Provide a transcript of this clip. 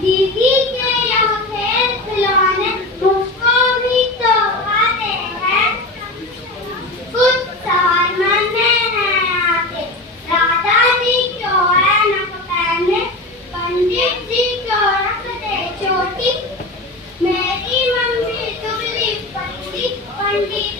दीदी के यहाँ खेल खिलौने मुझको भी तो आते हैं। कुछ साल मरने हैं आते, दादाजी क्यों है नक पहने, पंडित जी क्यों रख दे चोटी, मेरी मम्मी दुबली पतली, पंडित